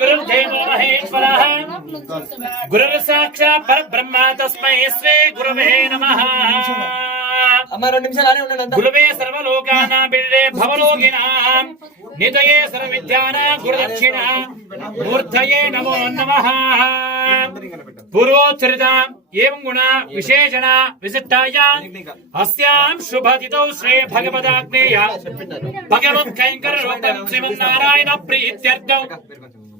गुरुर्देवो महेश्वरः गुरुर्साक्षात् परब्रह्म तस्मै श्री गुरवे नमः। गुरुवे सर्वलोकानां बिल्ले भवलोकिनां निधये सर्वविद्यानां गुरुदक्षिणा मूर्धये नमो नमः। पूर्वोच्चरिता एवं गुण विशेषण विशिष्टाया अस्यां शुभतिथौ श्री भगवदाग्नेय भगवत्कैंकर रूपं श्रीमन्नारायण प्रीत्यर्थौ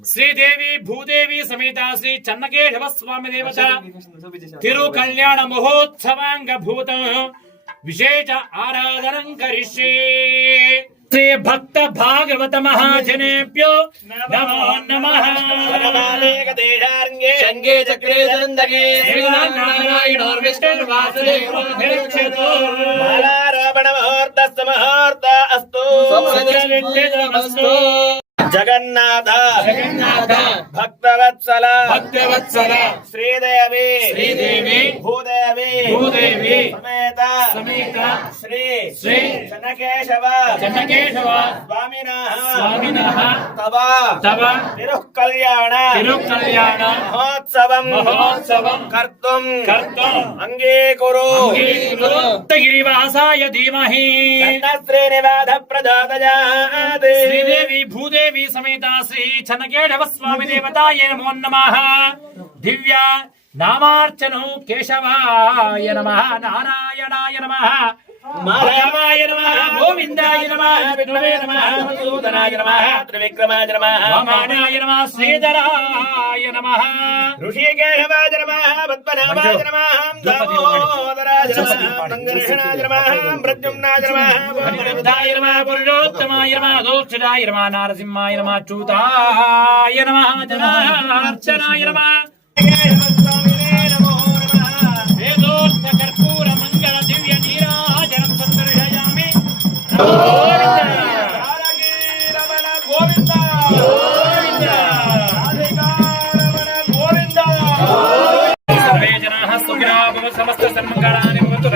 श्रीदेवी भूदेवी समेता श्री चन्नकेशव स्वामी देवता तिरुकल्याण महोत्सवांग भूत विशेष आराधनं करिष्ये। श्री भक्त भागवत महाजनेभ्यो नमो नमः। शंगे चक्रे दंदगे मालारोपण मुहूर्तस्तु मुहूर्त अस्तु जगन्नाथ जगन्नाथ भक्तवत्सल भक्तवत्सल श्रीदेवी श्रीदेवी भूदेवी भूदेवी समेत समेत श्री श्री चन्नकेशव चन्नकेशव स्वामिनः तव तव तिरुकल्याण महोत्सवं कर्तुं अंगीकुरु गिरिवासाय धीमहि श्रीनिवास प्रचोदयात्। श्रीदेवी भूदेवी समेता श्री चन्नकेशव स्वामी देवताय नमो नमः। दिव्य नामार्चनो केशवाय नमः नारायणाय नमः माधवाय नमः गोविंदाय नमः विष्णवे नमः मधुसूदनाय नमः त्रिविक्रमाय नमः वामनाय नमः श्रीधराय नमः ऋषिकेशवाय नमः पद्मनाभाय नमः दामोदराय नमः मंगलेशाय नमः प्रद्युम्नाय नमः वामदेवाय नमः पुरुषोत्तमाय नमः दोक्षिताय नमः नारसिंहाय नमः अच्युताय नमः जनार्चनाय नमः कर्पूर मंगल दिव्य नीराजनं संदर्शयामि। गोविंद गोविंद सर्वे जनाः सुखिनो भवन्तु समस्त सन्मङ्गलानि भवन्तु।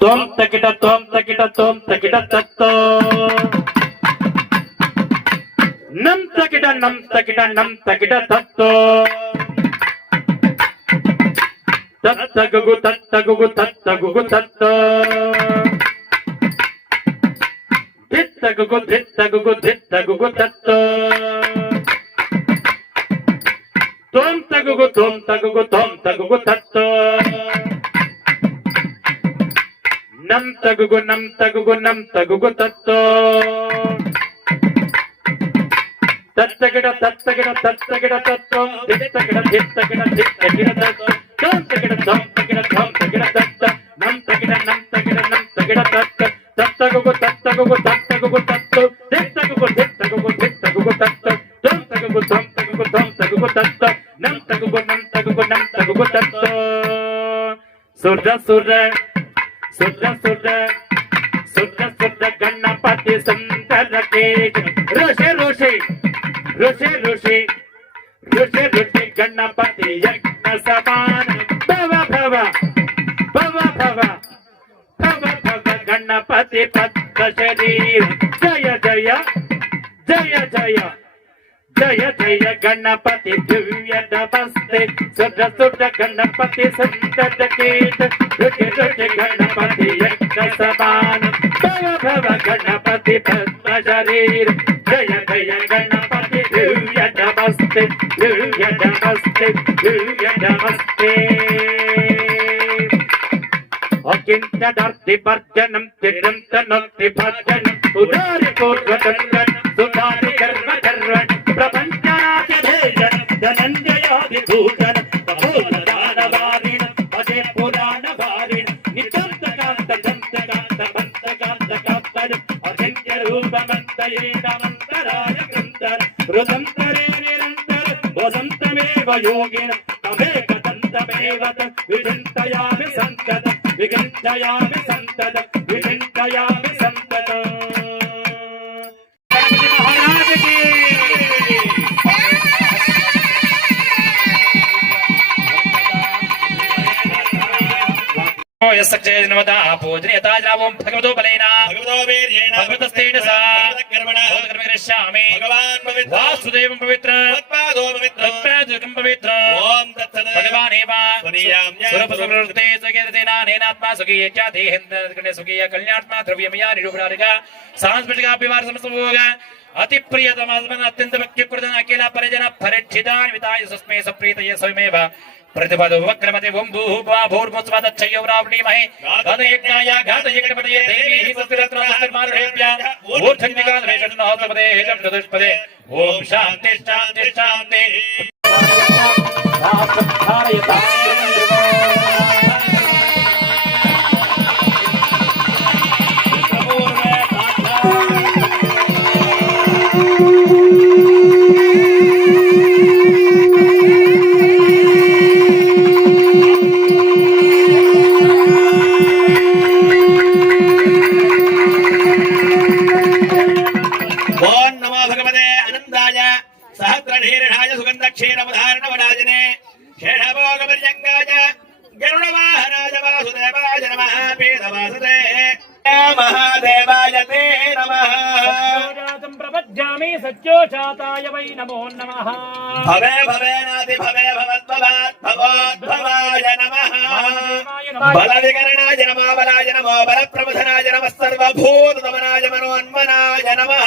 तोम तकिट तत्तो नम तकिट तत्तो तत्तगुगु तत्तो धित्तगुगु तत्तो तोम तगुगु तत्तो नम तगुगु तत्तो तत्तगिड तत्तो धित्तगिड तत्तो तोम तगिड तत्त नम तगिड तत्त तत्तगुगु तत्तो धित्तगुगु तत्तो तोम तगुगु तत्त नम तगुगु तत्तो सुर गणपति संतर के ऋषि गणपति यज्ञ समान भव भव भव भव गणपति पद्म शरीर जय जय जय जय जय जय गणपति दिव्य नमस्ते सुर सुर गणपति सुंदर कीट रुच रुच गणपति यज्ञ समान भव भव गणपति पद्म शरीर जय जय गणपति दिव्य नमस्ते दिव्य नमस्ते दिव्य नमस्ते अकिंचनार्तिपर्जनं चिरन्तनोक्तिभर्जनं उदारि पूर्वचन्दनं सुधारि गर्वगर्वन् प्रपञ्चनाथधेयनं धनञ्जयादिभूषणं तपोदानवारिणं पदे पुराणवारिणं नितन्तकान्तदन्तकान्तमन्तकान्तकान्तनं अचिन्त्यरूपमन्तयेकमन्तराय कृन्तनं हृदन्तरे निरन्तरं वसन्तमेव योगिनं तमेकदन्तमेव विचिन्तयामि सन्ततं विगञ्जयामि सन्ततं विचिन्तयामि सन्ततं महाराज की यस्सक्चेनवदा पूजने यताजनावं भगवतो बलेन भगवतो वीर्येण भगवतस्तेजसा कर्मणा कर्म करिष्यामि भगवान् पवित्र वासुदेवं पवित्र तत्पादो पवित्र तत्पादकं पवित्र ओम तत्सत् भगवानेव स्वनीयां सुरपसुरते सकेतेना नेनात्मा सुखीय च देहेन्द्रकणे सुखीय कल्याणात्मा द्रव्यमया निरूपणारिका सांस्कृतिका विवाह समस्तभोग अति प्रियतमात्मन अत्यंत भक्तिकृतन अकेला परिजन परिच्छिदान विताय सस्मे सप्रीतये स्वयमेव प्रतिपद वक्रमते वंभूः भूर्भुस्वादच्छयौरावणीमहे घातयज्ञाय घातयज्ञपतये देवी हि स्वस्तिरत्नमार्गेभ्य ऊर्ध्वन्निकाधरेषन्नहोतपदे हेजं चतुष्पदे ओम शान्ति शान्ति शान्ति सहस्रधीर्णाय सुगन्धक्षीरमधारणवराजने शेषभोगपर्यङ्गाय गरुडवाहनाय वासुदेवाय नमः पीतवासुते महादेवाय ते नमः प्रपद्यामि सत्योजाताय वै नमो नमः भवे भवेनाति भवे भवद्भवात् भवोद्भवाय नमः बलविकरणाय नमः बलाय नमो बलप्रबोधनाय नमः सर्वभूतदमनाय मनोन्मनाय नमः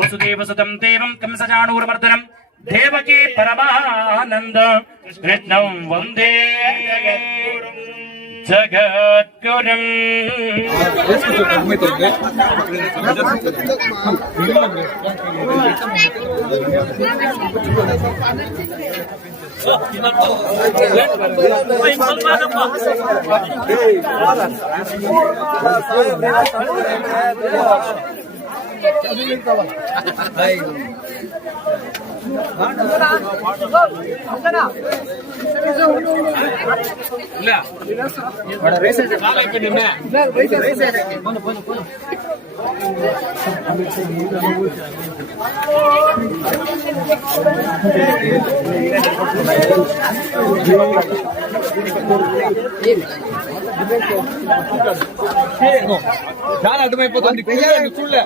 वसुदेव सुतं देवं कंसचाणूरमर्दनं देवकी परमानंद कृष्णं वन्दे जगद्गुरुम् చాలా అర్థమైపోతుంది చూడలే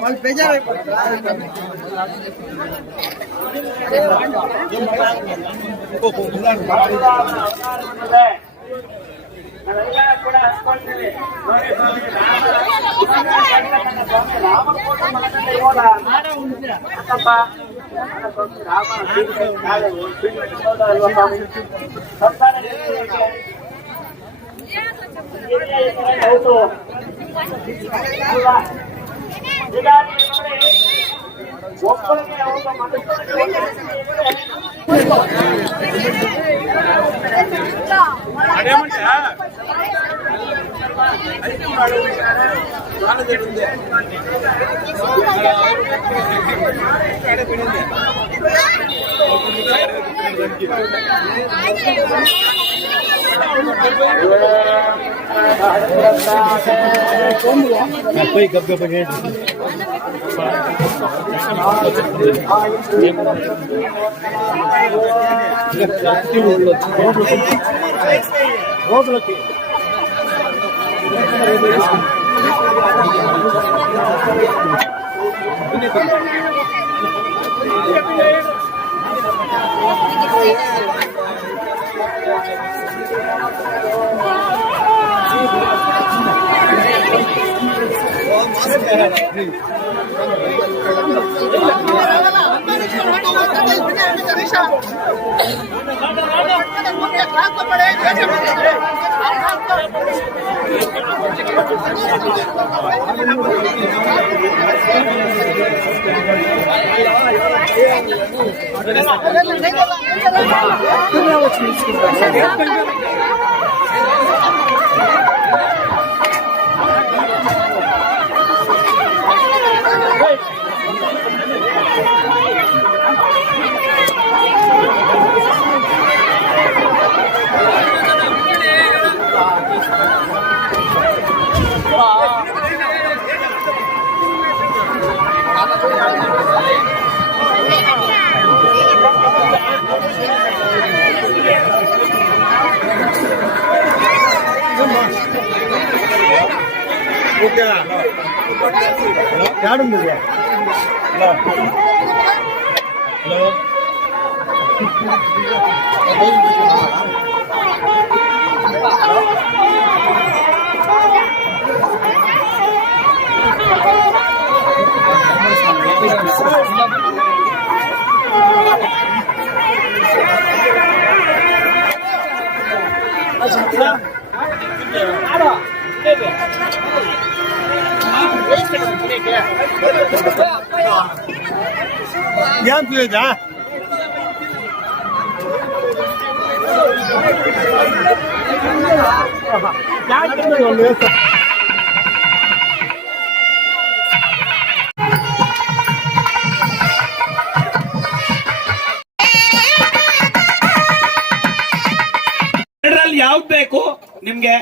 ಎರಡರಲ್ಲಿ ಯಾವ್ದು ಬೇಕು ನಿಮ್ಗೆ?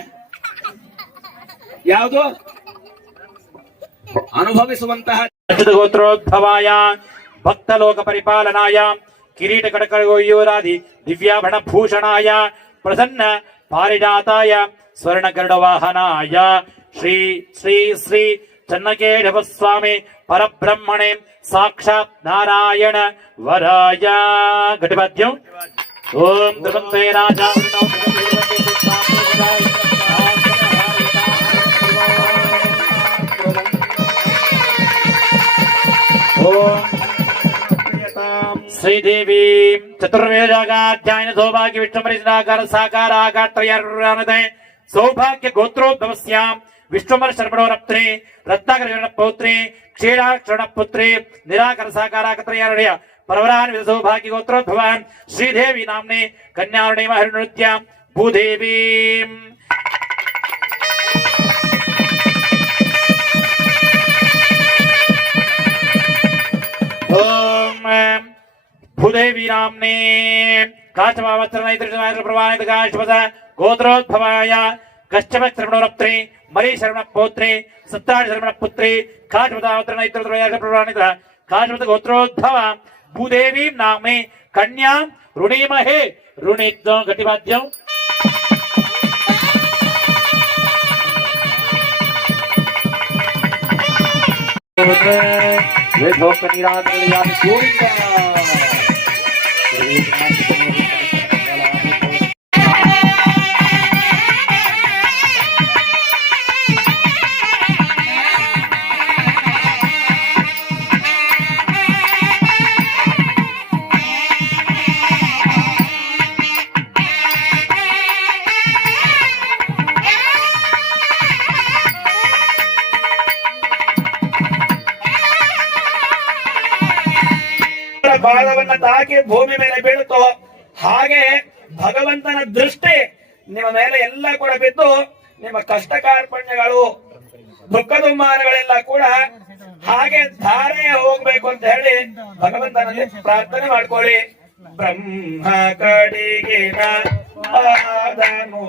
ಯಾವುದು ಅನುಭವಿಸುವಂತಹ ಗೋತ್ರೋದ್ಭವಾಯ ಭಕ್ತ ಲೋಕ ಪರಿಪಾಲನಾಯ ಕಿರೀಟ ಕಟಕಯೋರಾದಿ ದಿವ್ಯಾಭರಣ ಭೂಷಣಾಯ ಪ್ರಸನ್ನ ಪಾರಿಜಾತಾಯ ಸ್ವರ್ಣ ಗರುಡ ವಾಹನಾಯ ಶ್ರೀ ಶ್ರೀ ಶ್ರೀ ಚನ್ನಕೇಶವ ಸ್ವಾಮಿ ಪರಬ್ರಹ್ಮಣೆ ಸಾಕ್ಷಾತ್ ನಾರಾಯಣ ವರಾಯ ಘಟಪದ್ಯಂ ಓಂ ಧ್ರುವಂತೆ ರಾಜ श्रीदेवी चतुर्वेदाध्यायन सौभाग्य विष्णुमरिकार साकार आगात्रयते सौभाग्य गोत्रोद्भवस्यां विष्णुमर शर्मणोरप्त्रे रत्नाकर पौत्रे क्षीराक्षण पुत्रे निराकर साकाराकत्रय परवरान सौभाग्य गोत्रोद्भवान् श्रीदेवी नाम्ने कन्यारुणे महर्नृत्यां भूदेवी ओम भूदेवी नाम्ने गोत्रोद्भवाय कश्चप श्रवणोरप्त्रे मरी शर्मण पौत्रे सत्तार शर्मण पुत्रे काशवत गोत्रोद्भव भूदेवी नाम्ने कन्या ऋणीमहे ऋणिद्वं घटिवाद्यं ತಾಕಿ ಭೂಮಿ ಮೇಲೆ ಬೀಳುತ್ತೋ ಹಾಗೆ ಭಗವಂತನ ದೃಷ್ಟಿ ನಿಮ್ಮ ಮೇಲೆ ಎಲ್ಲ ಕೂಡ ಬಿದ್ದು ನಿಮ್ಮ ಕಷ್ಟ ಕಾರ್ಪಣ್ಯಗಳು ದುಃಖ ದುಮ್ಮಾನಗಳೆಲ್ಲ ಕೂಡ ಹಾಗೆ ಧಾರೆ ಹೋಗ್ಬೇಕು ಅಂತ ಹೇಳಿ ಭಗವಂತನಲ್ಲಿ ಪ್ರಾರ್ಥನೆ ಮಾಡ್ಕೊಳ್ಳಿ. ಬ್ರಹ್ಮ ಕಡಿಗಿನ ಪಾದನು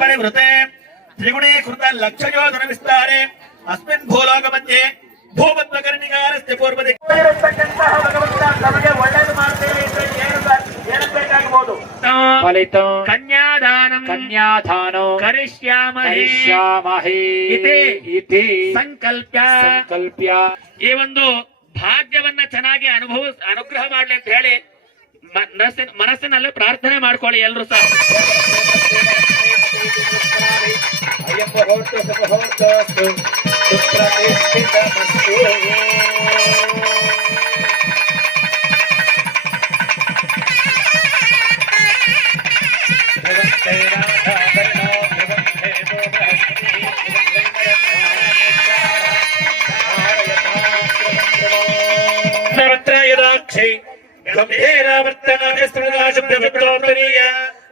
ಪರಿವೃತೆ ತ್ರಿಗುಣೀಕೃತ ಲಕ್ಷಯೋಧನ ವಿಸ್ತಾರೆ ಅಸ್ಮಿನ್ ಭೂಲೋಕ ಮಧ್ಯೆ ಭೂಮತ್ವಕರ್ಣಿಕಾರಸ್ಯ ಪೂರ್ವದಿ ಇರತಕ್ಕಂತಹ ಭಗವಂತ ನಮಗೆ ಒಳ್ಳೆಯದು ಮಾಡ್ತೇವೆ ಅಂತ ಏನು ಬೇಕಾಗಬಹುದು. ಫಲಿತಂ ಕನ್ಯಾದಾನಂ ಕನ್ಯಾದಾನೋ ಕರಿಷ್ಯಾಮಹೇ ಇತಿ ಸಂಕಲ್ಪ್ಯ ಈ ಒಂದು ಭಾಗ್ಯವನ್ನ ಚೆನ್ನಾಗಿ ಅನುಗ್ರಹ ಮಾಡ್ಲಿ ಅಂತ ಹೇಳಿ ಮನಸ್ಸಿನಲ್ಲಿ ಪ್ರಾರ್ಥನೆ ಮಾಡ್ಕೊಳ್ಳಿ ಎಲ್ರು ಸಹ.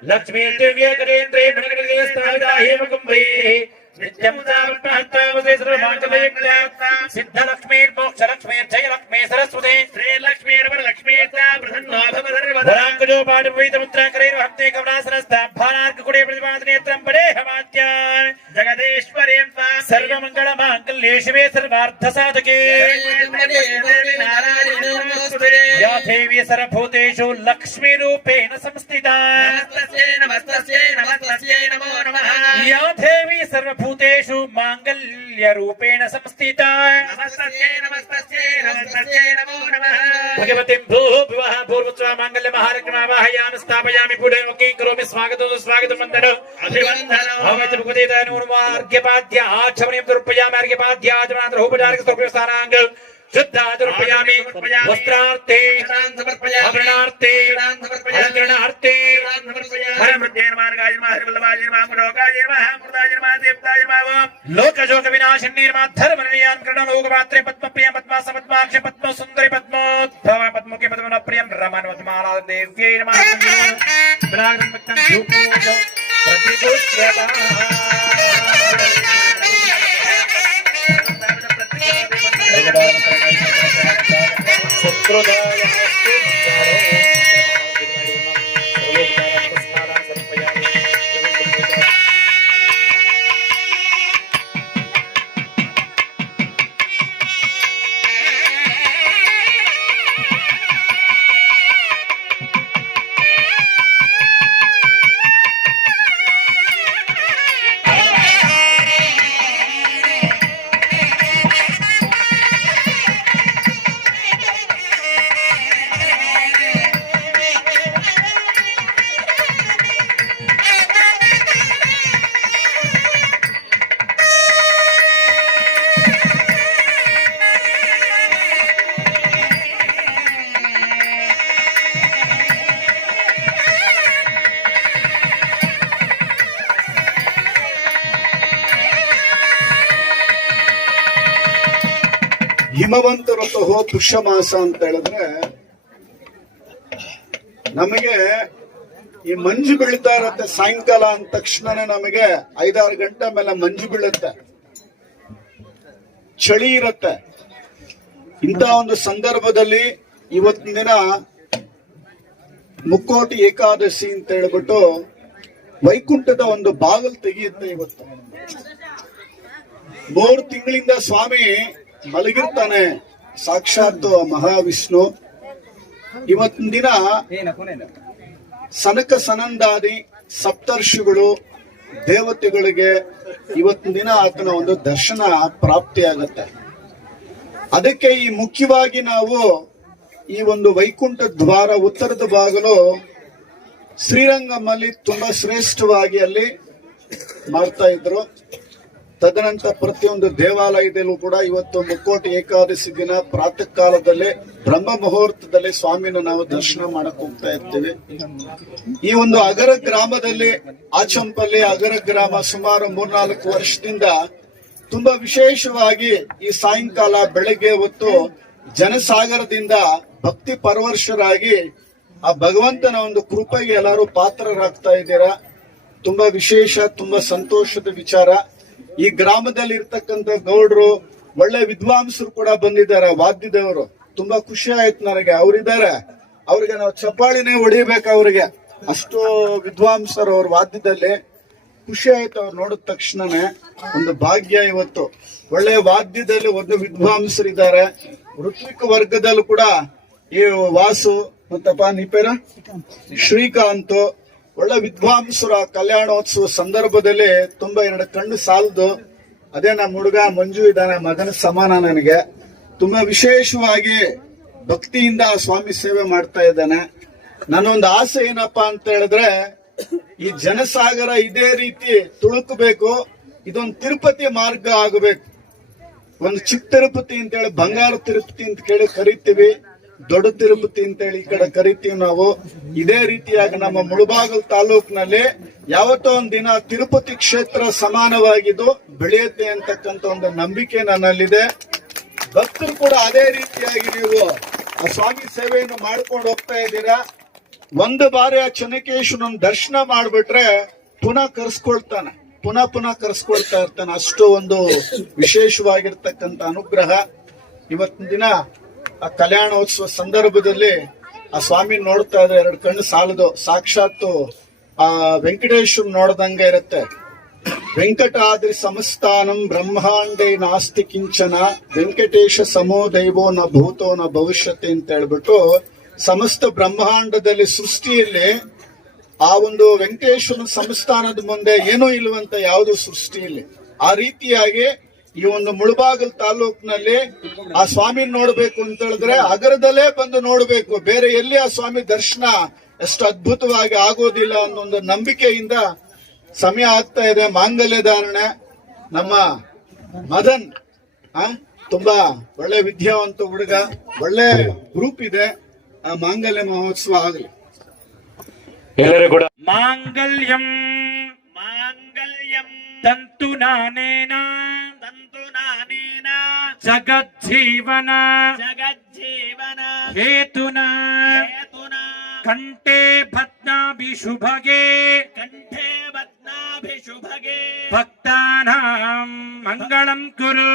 लक्ष्मी दिव्य करेन्द्रे मणिगणे स्थापिता हेमकुंभे नित्यं सिद्ध लक्ष्मी मोक्ष लक्ष्मी जय लक्ष्मी सरस्वती श्री लक्ष्मी लक्ष्मी मुद्राकरे कमलासनस्था भानार्क कुडे प्रतिपादनेत्रं पडे हवात्यान् जगदेश्वरी सर्वमंगल मांगल्ये शिवे सर्वार्थ साधके या देवी सर्वभूतेषु लक्ष्मी रूपेण संस्थिता या देवी सर्वभूतेषु मांगल्य रूपेण संस्थिता भगवतीं भूः विवाह पूर्वोत्सव मांगल्य महारक्रमावाहयामि स्थापयामि पुढे मुखे करोमि स्वागतं स्वागतं वन्दनं अभिवन्दनं भवति भगवते तनूर्वार्घ्यपाद्य आचमनीं समर्पयामि अर्घ्यपाद्य आचमनानन्तरं उपचारिक स्तोत्रस्थानाङ्ग शुद्धाचरुपयामि वस्त्रार्थे आभरणार्थे अलङ्करणार्थे हरमृत्ये नमः हरिवल्लभाय नमः मुलोकाय नमः अमृताय नमः देवताय नमः लोकशोक विनाशिन्ये नमः धर्मनिलयान् करुणलोकपात्रे पद्मप्रिय पद्मासपद्माक्ष पद्म सुन्दरी पद्मोद्भव पद्ममुखे पद्मप्रियं रमणवद्माला देव्यै नमः विरागं भक्तं धूपोजो प्रतिगुह्यता ಹಿಮವಂತ ಋತು ಪುಷ್ಯ ಮಾಸ ಅಂತ ಹೇಳಿದ್ರೆ ನಮಗೆ ಈ ಮಂಜು ಬೀಳ್ತಾ ಇರತ್ತೆ. ಸಾಯಂಕಾಲ ಅಂದ ತಕ್ಷಣನೇ ನಮಗೆ 5-6 ಗಂಟೆ ಮೇಲೆ ಮಂಜು ಬೀಳುತ್ತೆ, ಚಳಿ ಇರತ್ತೆ. ಇಂಥ ಒಂದು ಸಂದರ್ಭದಲ್ಲಿ ಇವತ್ತಿನ ದಿನ ಮುಕ್ಕೋಟಿ ಏಕಾದಶಿ ಅಂತ ಹೇಳ್ಬಿಟ್ಟು ವೈಕುಂಠದ ಒಂದು ಬಾಗಿಲು ತೆಗೆಯುತ್ತೆ. ಇವತ್ತು 3 ತಿಂಗಳಿಂದ ಸ್ವಾಮಿ ಮಲಗಿರ್ತಾನೆ, ಸಾಕ್ಷಾತ್ ಮಹಾವಿಷ್ಣು. ಇವತ್ತಿನ ದಿನ ಸನಕ ಸನಂದಾದಿ ಸಪ್ತರ್ಷಿಗಳು ದೇವತೆಗಳಿಗೆ ಇವತ್ತಿನ ದಿನ ಆತನ ಒಂದು ದರ್ಶನ ಪ್ರಾಪ್ತಿಯಾಗತ್ತೆ. ಅದಕ್ಕೆ ಈ ಮುಖ್ಯವಾಗಿ ನಾವು ಈ ಒಂದು ವೈಕುಂಠ ದ್ವಾರ ಉತ್ತರದ ಬಾಗಿಲು ಶ್ರೀರಂಗಮಲ್ಲಿ ತುಂಬಾ ಶ್ರೇಷ್ಠವಾಗಿ ಅಲ್ಲಿ ಮಾಡ್ತಾ ಇದ್ರು. ತದನಂತರ ಪ್ರತಿಯೊಂದು ದೇವಾಲಯದಲ್ಲೂ ಕೂಡ ಇವತ್ತು ಮುಕ್ಕೋಟಿ ಏಕಾದಶಿ ದಿನ ಪ್ರಾತಃ ಕಾಲದಲ್ಲಿ ಬ್ರಹ್ಮ ಮುಹೂರ್ತದಲ್ಲಿ ಸ್ವಾಮಿನ ನಾವು ದರ್ಶನ ಮಾಡಕ್ ಹೋಗ್ತಾ ಇರ್ತೀವಿ. ಈ ಒಂದು ಅಗರ ಗ್ರಾಮದಲ್ಲಿ ಆಚಂಪಲ್ಲಿ ಅಗರ ಗ್ರಾಮ ಸುಮಾರು 3-4 ವರ್ಷದಿಂದ ತುಂಬಾ ವಿಶೇಷವಾಗಿ ಈ ಸಾಯಂಕಾಲ ಬೆಳಗ್ಗೆ ಹೊತ್ತು ಜನಸಾಗರದಿಂದ ಭಕ್ತಿ ಪರವಶರಾಗಿ ಆ ಭಗವಂತನ ಒಂದು ಕೃಪೆಗೆ ಎಲ್ಲರೂ ಪಾತ್ರರಾಗ್ತಾ ಇದ್ದೀರಾ. ತುಂಬಾ ವಿಶೇಷ, ತುಂಬಾ ಸಂತೋಷದ ವಿಚಾರ. ಈ ಗ್ರಾಮದಲ್ಲಿ ಇರ್ತಕ್ಕಂಥ ಗೌಡ್ರು, ಒಳ್ಳೆ ವಿದ್ವಾಂಸರು ಕೂಡ ಬಂದಿದ್ದಾರೆ, ವಾದ್ಯದವರು. ತುಂಬಾ ಖುಷಿ ಆಯ್ತು ನನಗೆ. ಅವರಿದ್ದಾರೆ, ಅವ್ರಿಗೆ ನಾವು ಚಪ್ಪಾಳಿನೇ ಹೊಡಿಬೇಕು. ಅವ್ರಿಗೆ ಅಷ್ಟು ವಿದ್ವಾಂಸರು ಅವ್ರ ವಾದ್ಯದಲ್ಲಿ. ಖುಷಿ ಆಯ್ತು ಅವ್ರು ನೋಡಿದ ತಕ್ಷಣನೇ. ಒಂದು ಭಾಗ್ಯ ಇವತ್ತು. ಒಳ್ಳೆ ವಾದ್ಯದಲ್ಲಿ ಒಂದು ವಿದ್ವಾಂಸರಿದ್ದಾರೆ. ಋತ್ವಿಕ ವರ್ಗದಲ್ಲೂ ಕೂಡ ಈ ವಾಸು ಮತ್ತಪ್ಪ ನಿಪೇರ ಶ್ರೀಕಾಂತ್ ಒಳ್ಳೆ ವಿದ್ವಾಂಸರ ಕಲ್ಯಾಣೋತ್ಸವ ಸಂದರ್ಭದಲ್ಲಿ ತುಂಬಾ 2 ಕಣ್ಣು ಸಾಲದು. ಅದೇ ನಮ್ಮ ಹುಡುಗ ಮಂಜು ಇದ್ದಾನೆ, ಮಗನ ಸಮಾನ ನನಗೆ. ತುಂಬಾ ವಿಶೇಷವಾಗಿ ಭಕ್ತಿಯಿಂದ ಸ್ವಾಮಿ ಸೇವೆ ಮಾಡ್ತಾ ಇದ್ದಾನೆ. ನನ್ನೊಂದು ಆಸೆ ಏನಪ್ಪಾ ಅಂತ ಹೇಳಿದ್ರೆ, ಈ ಜನಸಾಗರ ಇದೇ ರೀತಿ ತುಳುಕಬೇಕು. ಇದೊಂದು ತಿರುಪತಿ ಮಾರ್ಗ ಆಗಬೇಕು. ಒಂದು ಚಿಕ್ಕ ತಿರುಪತಿ ಅಂತ ಹೇಳಿ, ಬಂಗಾರ ತಿರುಪತಿ ಅಂತ ಕೇಳಿ ಕರಿತೀವಿ, ದೊಡ್ಡ ತಿರುಪತಿ ಅಂತ ಹೇಳಿ ಈ ಕಡೆ ಕರಿತೀವಿ ನಾವು. ಇದೇ ರೀತಿಯಾಗಿ ನಮ್ಮ ಮುಳಬಾಗಿಲು ತಾಲೂಕಿನಲ್ಲಿ ಯಾವತ್ತೋ ಒಂದ್ ದಿನ ತಿರುಪತಿ ಕ್ಷೇತ್ರ ಸಮಾನವಾಗಿದ್ದು ಬೆಳೆಯುತ್ತೆ ಅಂತಕ್ಕಂಥ ಒಂದು ನಂಬಿಕೆ ನನ್ನಲ್ಲಿದೆ. ಭಕ್ತರು ಕೂಡ ಅದೇ ರೀತಿಯಾಗಿ ನೀವು ಆ ಸ್ವಾಮಿ ಸೇವೆಯನ್ನು ಮಾಡ್ಕೊಂಡು ಹೋಗ್ತಾ ಇದ್ದೀರಾ. ಒಂದು ಬಾರಿ ಆ ಚೆನ್ನಕೇಶ್ವರನ ದರ್ಶನ ಮಾಡ್ಬಿಟ್ರೆ ಪುನಃ ಕರ್ಸ್ಕೊಳ್ತಾನೆ, ಪುನಃ ಕರ್ಸ್ಕೊಳ್ತಾ ಇರ್ತಾನೆ. ಅಷ್ಟು ಒಂದು ವಿಶೇಷವಾಗಿರ್ತಕ್ಕಂಥ ಅನುಗ್ರಹ. ಇವತ್ತಿನ ದಿನ ಆ ಕಲ್ಯಾಣೋತ್ಸವ ಸಂದರ್ಭದಲ್ಲಿ ಆ ಸ್ವಾಮಿ ನೋಡ್ತಾ ಇದ್ರೆ 2 ಕಣ್ಣು ಸಾಲದು. ಸಾಕ್ಷಾತ್ ಆ ವೆಂಕಟೇಶ್ವರ ನೋಡ್ದಂಗೆ ಇರುತ್ತೆ. ವೆಂಕಟಾದ್ರಿ ಸಮಸ್ಥಾನಂ ಬ್ರಹ್ಮಾಂಡೇ ನಾಸ್ತಿ ಕಿಂಚನ ವೆಂಕಟೇಶ ಸಮೋ ದೈವೋ ನ ಭೂತೋ ನ ಭವಿಷ್ಯತೆ ಅಂತ ಹೇಳ್ಬಿಟ್ಟು, ಸಮಸ್ತ ಬ್ರಹ್ಮಾಂಡದಲ್ಲಿ ಸೃಷ್ಟಿಯಲ್ಲಿ ಆ ಒಂದು ವೆಂಕಟೇಶ್ವರನ ಸಂಸ್ಥಾನದ ಮುಂದೆ ಏನೂ ಇಲ್ಲವಂತ ಯಾವುದು ಸೃಷ್ಟಿಯಲ್ಲಿ. ಆ ರೀತಿಯಾಗಿ ಈ ಒಂದು ಮುಳಬಾಗಿಲು ತಾಲೂಕಿನಲ್ಲಿ ಆ ಸ್ವಾಮಿ ನೋಡ್ಬೇಕು ಅಂತ ಹೇಳಿದ್ರೆ ಅಗರದಲ್ಲೇ ಬಂದು ನೋಡ್ಬೇಕು. ಬೇರೆ ಎಲ್ಲಿ ಆ ಸ್ವಾಮಿ ದರ್ಶನ ಎಷ್ಟು ಅದ್ಭುತವಾಗಿ ಆಗೋದಿಲ್ಲ ಅನ್ನೋ ಒಂದು ನಂಬಿಕೆಯಿಂದ ಸಮಯ ಆಗ್ತಾ ಇದೆ. ಮಾಂಗಲ್ಯ ಧಾರಣೆ ನಮ್ಮ ಮದನ್ ತುಂಬಾ ಒಳ್ಳೆ ವಿದ್ಯಾವಂತ ಹುಡುಗ, ಒಳ್ಳೆ ಗ್ರೂಪ್ ಇದೆ. ಆ ಮಾಂಗಲ್ಯ ಮಹೋತ್ಸವ ಆಗಲಿ. ಎಲ್ಲರೂ ಕೂಡ ಮಾಂಗಲ್ಯಂ ತಂತು ನಾನೇನ ಜಗಜ್ಜೀವನ ಹೇತುನ ಕಂಠೆ ಭದ್ನಾಭಿಶುಭಗೆ ಭಕ್ತಾನಾಂ ಮಂಗಳಂ ಕುರು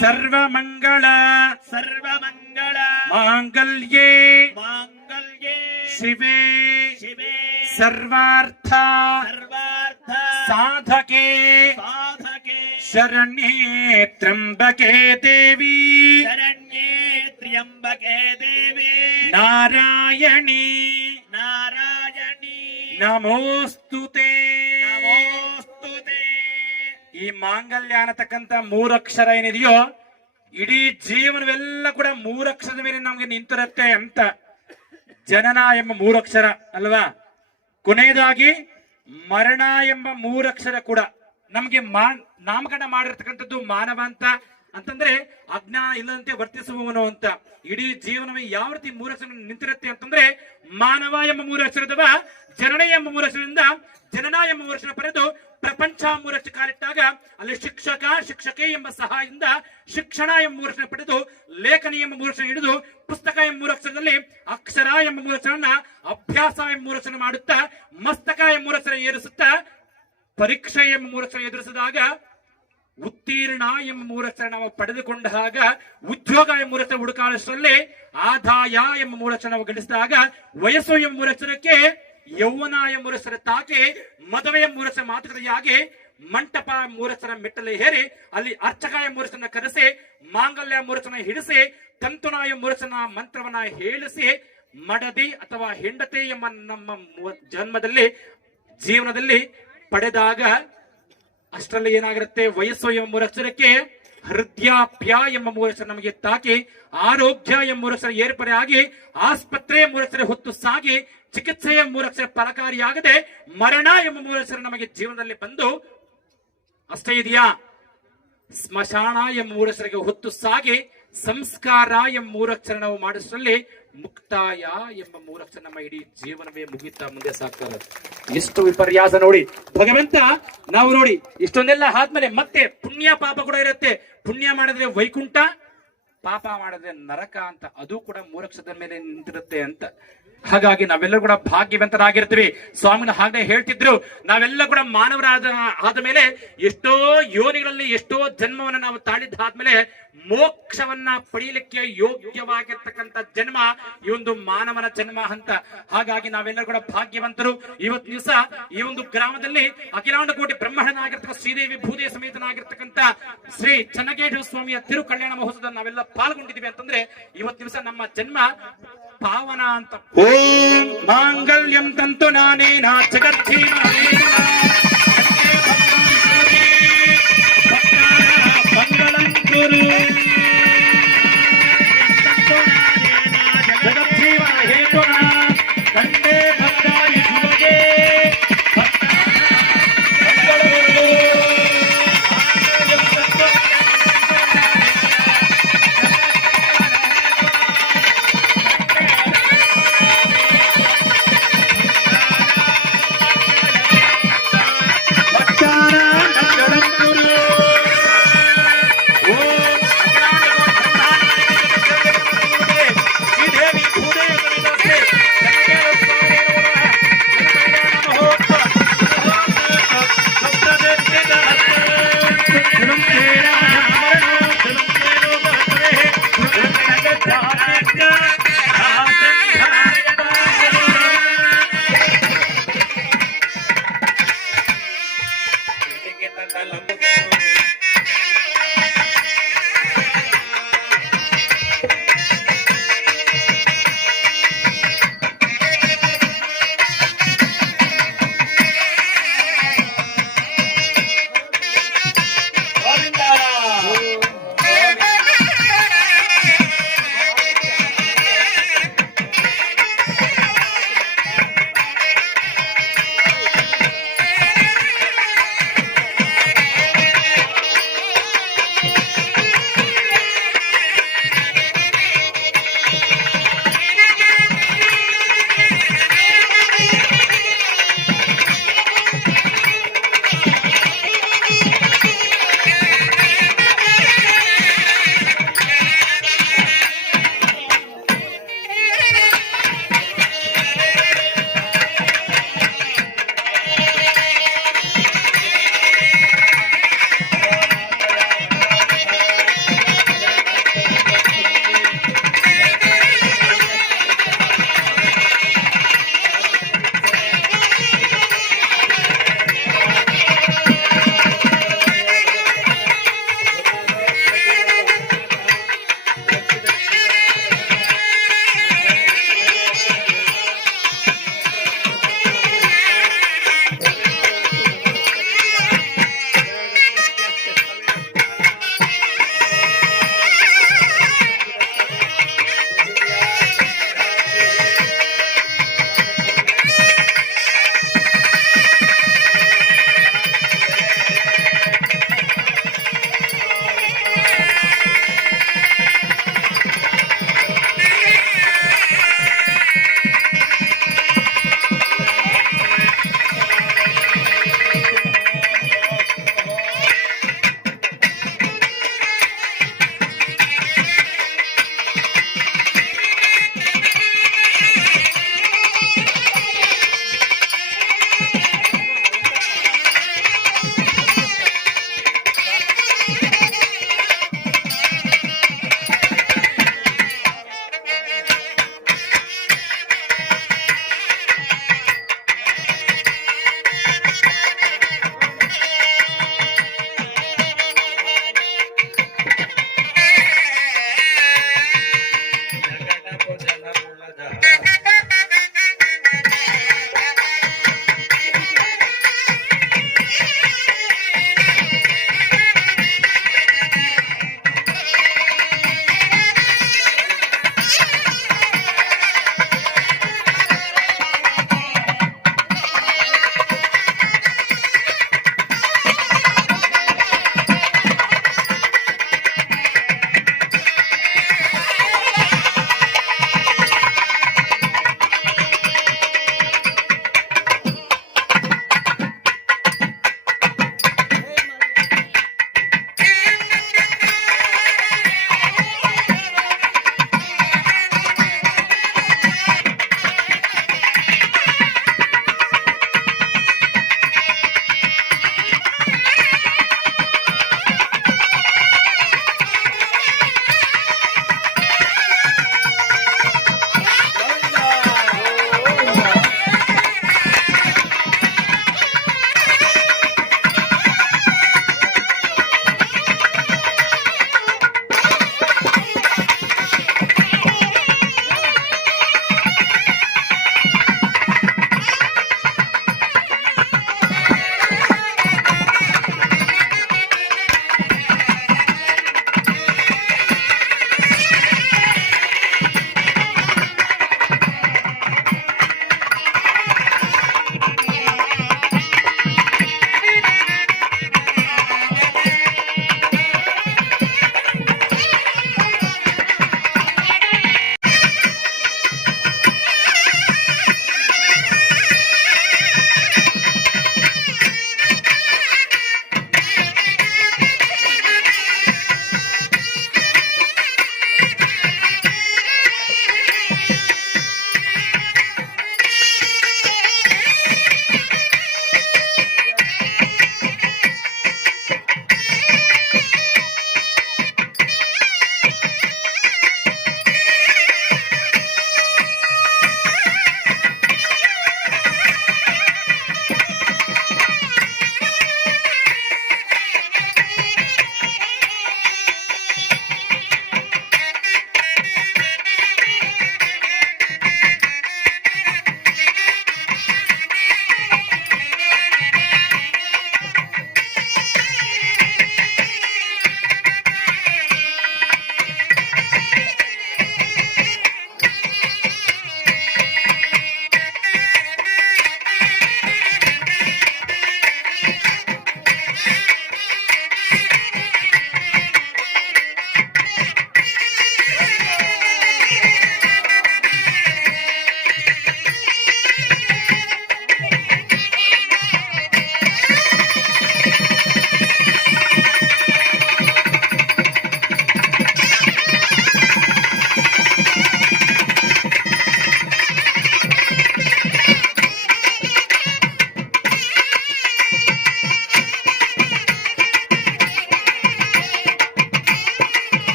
ಸರ್ವಮಂಗಳ ಮಾಂಗಲ್ಯೇ ಶಿವೆ ಸರ್ವಾರ್ಥ ಸಾಧಕೆ ಶರಣ್ಯೇ ತ್ರ್ಯಂಬಕೆ ದೇವಿ ನಾರಾಯಣಿ ನಮೋಸ್ತುತೆ. ಈ ಮಾಂಗಲ್ಯ ಅನ್ನತಕ್ಕಂತ 3 ಅಕ್ಷರ ಏನಿದೆಯೋ ಇಡೀ ಜೀವನವೆಲ್ಲ ಕೂಡ 3 ಅಕ್ಷರದ ಮೇಲೆ ನಮ್ಗೆ ನಿಂತಿರುತ್ತೆ ಅಂತ. ಜನನ ಎಂಬ 3 ಅಕ್ಷರ ಅಲ್ವಾ, ಕೊನೆಯದಾಗಿ ಮರಣ ಎಂಬ 3 ಅಕ್ಷರ ಕೂಡ ನಮ್ಗೆ ನಾಮಕರಣ ಮಾಡಿರ್ತಕ್ಕಂಥದ್ದು ಮಾನವ ಅಂತಂದ್ರೆ ಅಜ್ಞಾನ ಇಲ್ಲದಂತೆ ವರ್ತಿಸುವವನು ಅಂತ. ಇಡೀ ಜೀವನವೇ ಯಾವ ರೀತಿ 3 ಅಕ್ಷರ ನಿಂತಿರುತ್ತೆ ಅಂತಂದ್ರೆ, ಮಾನವ ಎಂಬ 3 ಅಕ್ಷರದವ ಜನನ ಎಂಬ 3 ಅಕ್ಷರದಿಂದ ಜನನ ಎಂಬ 3 ಅಕ್ಷರ ಪಡೆದು ಪ್ರಪಂಚ ಮೂರಕ್ಷ ಕಾಲಿಟ್ಟಾಗ ಅಲ್ಲಿ ಶಿಕ್ಷಕ ಶಿಕ್ಷಕಿ ಎಂಬ ಸಹಾಯದಿಂದ ಶಿಕ್ಷಣ ಎಂಬ ಮೂರಕ್ಷರ ಪಡೆದು ಲೇಖನಿ ಎಂಬ ಮೂರಕ್ಷರ ಹಿಡಿದು ಪುಸ್ತಕ ಎಂಬ ಮೂರಕ್ಷರದಲ್ಲಿ ಅಕ್ಷರ ಎಂಬ ಮೂರಕ್ಷರನ್ನ ಅಭ್ಯಾಸ ಎಂಬ ಮೂರಕ್ಷರ ಮಾಡುತ್ತಾ ಮಸ್ತಕ ಎಂಬ ಮೂರಕ್ಷರ ಏರಿಸುತ್ತಾ ಪರೀಕ್ಷೆ ಎಂಬ ಮೂರಕ್ಷರ ಎದುರಿಸಿದಾಗ ಉತ್ತೀರ್ಣ ಎಂಬ ಮೂರಕ್ಷರ ನಾವು ಪಡೆದುಕೊಂಡಾಗ ಉದ್ಯೋಗ ಎಂಬ ಮೂರಕ್ಷರ ಹುಡುಕಾಡಷ್ಟರಲ್ಲಿ ಆದಾಯ ಎಂಬ ಮೂರಕ್ಷರ ನಾವು ಗಳಿಸಿದಾಗ ವಯಸ್ಸು ಎಂಬ ಮೂರಕ್ಷರಕ್ಕೆ ಯೌವನ ಎಂಬ ಮೂರಕ್ಷರ ತಾಕಿ ಮದುವೆ ಎಂಬ ಮೂರಕ್ಷರ ಮಾತುಕತೆಯಾಗಿ ಮಂಟಪ ಮೂರಕ್ಷರ ಮೆಟ್ಟಲೆ ಹೇರಿ ಅಲ್ಲಿ ಅರ್ಚಕ ಎಂಬ ಮೂರಕ್ಷರನ ಕರೆಸಿ ಮಾಂಗಲ್ಯ ಮೂರಕ್ಷರನ ಹಿಡಿಸಿ ತಂತುನ ಎಂಬ ಮೂರಕ್ಷರನ ಮಂತ್ರವನ್ನ ಹೇಳಿಸಿ ಮಡದಿ ಅಥವಾ ಹೆಂಡತಿ ಎಂಬ ನಮ್ಮ ಜನ್ಮದಲ್ಲಿ ಜೀವನದಲ್ಲಿ ಪಡೆದಾಗ ಅಷ್ಟರಲ್ಲಿ ಏನಾಗಿರುತ್ತೆ ವಯಸ್ಸು ಎಂಬ ಮೂರಕ್ಷರಕ್ಕೆ ಹೃದಯಾಪ್ಯ ಎಂಬ ಮೂರಕ್ಷರ ನಮಗೆ ತಾಕಿ ಆರೋಗ್ಯ ಎಂಬ ಮೂರಕ್ಷರ ಏರ್ಪಡೆ ಆಗಿ ಆಸ್ಪತ್ರೆ ಮೂರಕ್ಷರ ಹೊತ್ತು ಸಾಗಿ ಚಿಕಿತ್ಸೆಯ ಮೂರಕ್ಷರ ಫಲಕಾರಿಯಾಗದೆ ಮರಣ ಎಂಬ ಮೂರಕ್ಷರ ನಮಗೆ ಜೀವನದಲ್ಲಿ ಬಂದು ಅಷ್ಟೇ ಇದೆಯಾ ಸ್ಮಶಾನ ಎಂಬ ಮೂರಕ್ಷರಿಗೆ ಹೊತ್ತು ಸಾಗಿ ಸಂಸ್ಕಾರ ಎಂಬ ಮೂರಕ್ಷರ ನಾವು ಮಾಡಿಸಲ್ಲಿ ಮುಕ್ತಾಯ ಎಂಬ ಮೂರಕ್ಷರ ನಮ್ಮ ಇಡೀ ಜೀವನವೇ ಮುಗಿತಾ ಮುಂದೆ ಸಾಕ್ತಾರೆ. ಎಷ್ಟು ವಿಪರ್ಯಾಸ ನೋಡಿ ಭಗವಂತ. ನಾವು ನೋಡಿ ಇಷ್ಟೊಂದೆಲ್ಲ ಆದ್ಮೇಲೆ ಮತ್ತೆ ಪುಣ್ಯ ಪಾಪ ಕೂಡ ಇರುತ್ತೆ. ಪುಣ್ಯ ಮಾಡಿದ್ರೆ ವೈಕುಂಠ, ಪಾಪ ಮಾಡಿದ್ರೆ ನರಕ ಅಂತ, ಅದು ಕೂಡ ಮೂರಕ್ಷರದ ಮೇಲೆ ನಿಂತಿರುತ್ತೆ ಅಂತ. ಹಾಗಾಗಿ ನಾವೆಲ್ಲರೂ ಕೂಡ ಭಾಗ್ಯವಂತರಾಗಿರ್ತೀವಿ. ಸ್ವಾಮಿನ ಹಾಗೆ ಹೇಳ್ತಿದ್ರು, ನಾವೆಲ್ಲ ಕೂಡ ಆದ ಮೇಲೆ ಎಷ್ಟೋ ಯೋನಿಗಳಲ್ಲಿ ಎಷ್ಟೋ ಜನ್ಮವನ್ನ ನಾವು ತಾಳಿದ್ದಾದ್ಮೇಲೆ ಮೋಕ್ಷವನ್ನ ಪಡೆಯಲಿಕ್ಕೆ ಯೋಗ್ಯವಾಗಿರ್ತಕ್ಕಂಥ ಜನ್ಮ ಈ ಒಂದು ಮಾನವನ ಜನ್ಮ ಅಂತ. ಹಾಗಾಗಿ ನಾವೆಲ್ಲರೂ ಕೂಡ ಭಾಗ್ಯವಂತರು. ಇವತ್ತು ದಿವಸ ಈ ಒಂದು ಗ್ರಾಮದಲ್ಲಿ ಅಖಿಲಾಂಡ ಕೋಟಿ ಬ್ರಹ್ಮಣನಾಗಿರ್ತಕ್ಕ ಶ್ರೀದೇವಿ ಭೂದೇವಿ ಸಮೇತನಾಗಿರ್ತಕ್ಕಂಥ ಶ್ರೀ ಚನ್ನಕೇಶವ ಸ್ವಾಮಿಯ ತಿರು ಕಲ್ಯಾಣ ಮಹೋತ್ಸವದಲ್ಲಿ ನಾವೆಲ್ಲ ಪಾಲ್ಗೊಂಡಿದ್ದೀವಿ ಅಂತಂದ್ರೆ ಇವತ್ತು ದಿವಸ ನಮ್ಮ ಜನ್ಮ ಪಾವನ ಅಂತ. ಓಂ ಮಾಂಗಲ್ಯಂ ತಂತು ನಾನೇನ ಮಂಗಳಂಕುರು ಜಗಜ್ಜೀವ ಹೇತುನ ಕಂಡೇ ಭಕ್ತಾಯಿ ಭುವಗೆ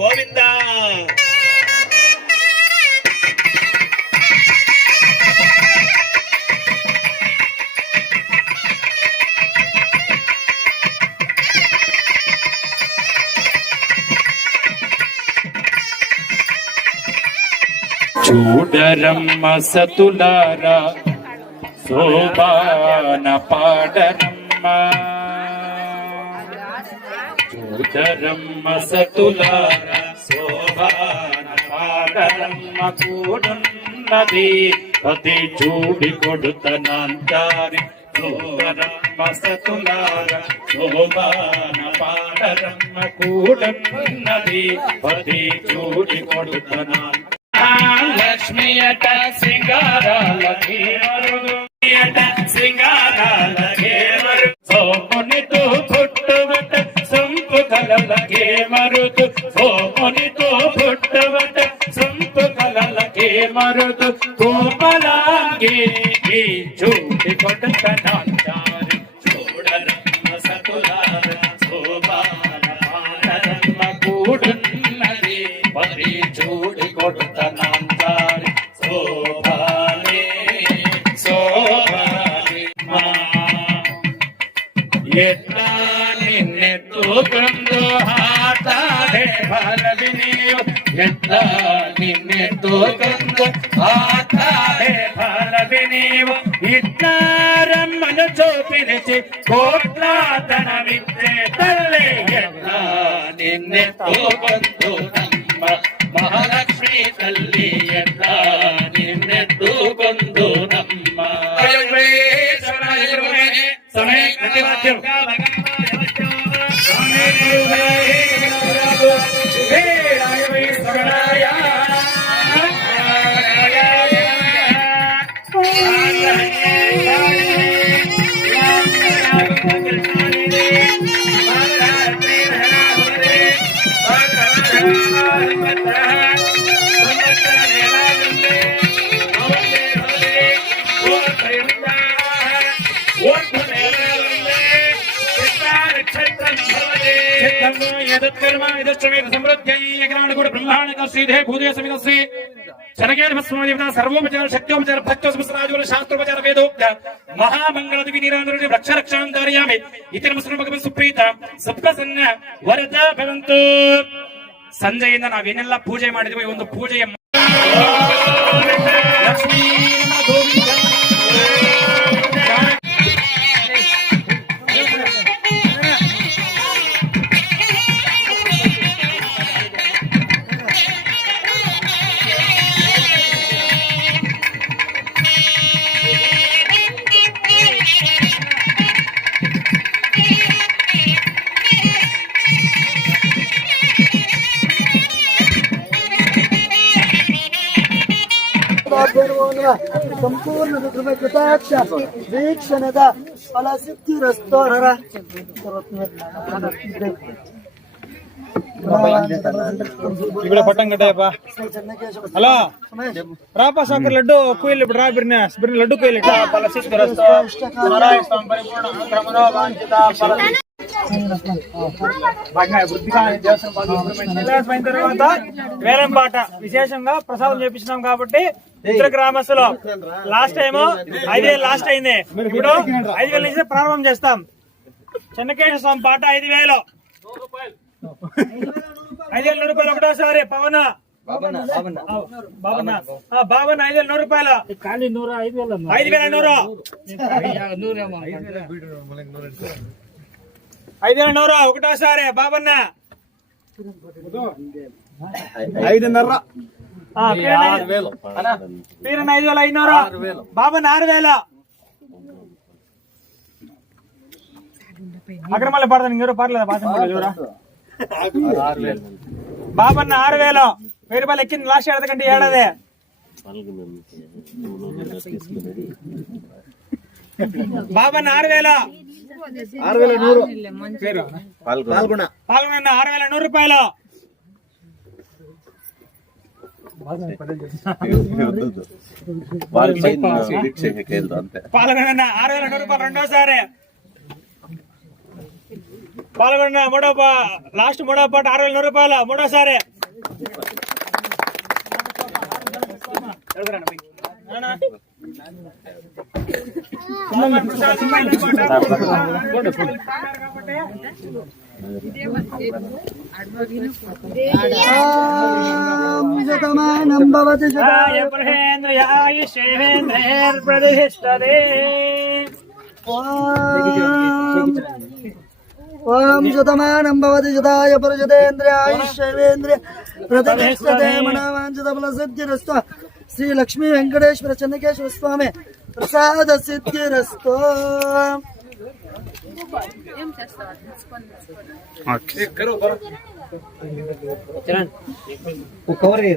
ಗೋವಿಂದ చూడరమ్మ సతులార శోభాన పాడరమ్మ చూడరమ్మ సతులార శోభాన పాడరమ్మ కూడున్నది అతి చూడి కొడుతనంటారి చూడరమ్మ సతులార శోభాన పాడరమ్మ కూడున్నది అతి చూడి కొడుతనంటారి లక్ష్మియట సింగారాలకి మరుదుయట సింగారాలకి మరు సోమునితో పుట్టువట సంపు కలలకి మరుదు సోమునితో పుట్టువట సంపు కలలకి మరుదు కోమలాంగి ఈ చూడి కొడుతనంటారి చూడరమ్మ సతులార శోభాన పాడరమ్మ కూడున్నది పరి చూడి కొడుతనంటారి శోభానే శోభానే మా ఎట్లా నిన్నెత్తుకుందో ఆటాడే ఫలవినియో ఎట్లా నిన్నెత్తుకుందో ఆటాడే ఫలవినియో ఇట్లారమ్మను చూపిలిచి కోట్లాతనమిచ్చే తల్లి ఎట్లా నిన్నెత్తుకుందో మహాలక్ష్మి తల్లి ఎట్లా నిన్నెత్తుకుందో నమ్మ సమయ ప్రతివాద్యం सर्वोपचार शक्त्योपचार भक्तोपचार शास्त्रोपचार वेदोक्त महामंगल दिव्य निरांतर वृक्षरक्षां धारयामि इति नमस्कार सुप्रीत सप्तसन्न वरदा भवन्तु ಸಂಜೆಯಿಂದ ನಾವೇನೆಲ್ಲ ಪೂಜೆ ಮಾಡಿದ್ವಿ ಒಂದು ಪೂಜೆಯ ಲಕ್ಷ್ಮೀ ಗೋವಿಂದ ಸಂಪೂರ್ಣ ಕೃತಾಕ್ಷ ವೀಕ್ಷಣದ ಫಲ ಸಿದ್ಧಿರಸ್ತು ఇక్కడ పట్టం కట్టాయప్ప హలో రాపా సాకర్ లడ్డు కుయిల్ ఇప్పుడు రా బిర్న లడ్డు కుయిల్ ఫల సిద్ధిరస్ತು నారాయణ స్వామి పరిపూర్ణ అనుగ్రహములో వాంఛిత ఫల అయిన తర్వాత వేలం పాట విశేషంగా ప్రసాదం చేపించినాం కాబట్టి ఇతర గ్రామస్తులు లాస్ట్ టైం 5,000 లాస్ట్ అయింది. ఇప్పుడు 5,000 నుంచి ప్రారంభం చేస్తాం. చెన్నకేశ్వర స్వామి పాట 5,000 రూపాయలు ఒకటోసారి పవన్ బాబన్న 5,100 రూపాయలు 5,100 ఒకటోసారి బాబన్న 5,500 5,500 బాబన్న 6,000 అక్కడ మళ్ళీ పడతాను ఇంకెవరు పర్లేదు బాబన్న 6,000 1000 రూపాయలు ఎక్కింది లాస్ట్ ఏడాది కంటే ఏడాది బాబన్న 6,000 పాల్గొన 6,100 రూపాయలు పాల్గొన 6,100 రూపాయలు రెండోసారి పాల్గొన్న లాస్ట్ మూడో పాట 6,100 రూపాయలు మూడోసారి. శతమానం భవతి శతాయ ఆయుష్యేంద్రియర్ప్రతిష్టతే. ఓం శతమానం భవతి శతాయ పురుషతేంద్రియాయుష్యేంద్రియ ప్రతిష్టతే. మనవాంఛిత ఫల సిద్ధిరస్తు. శ్రీ లక్ష్మీ వెంకటేశ్వర చెన్నకేశ్వర స్వామి ప్రసాద సిద్ధిరస్తు. కవర్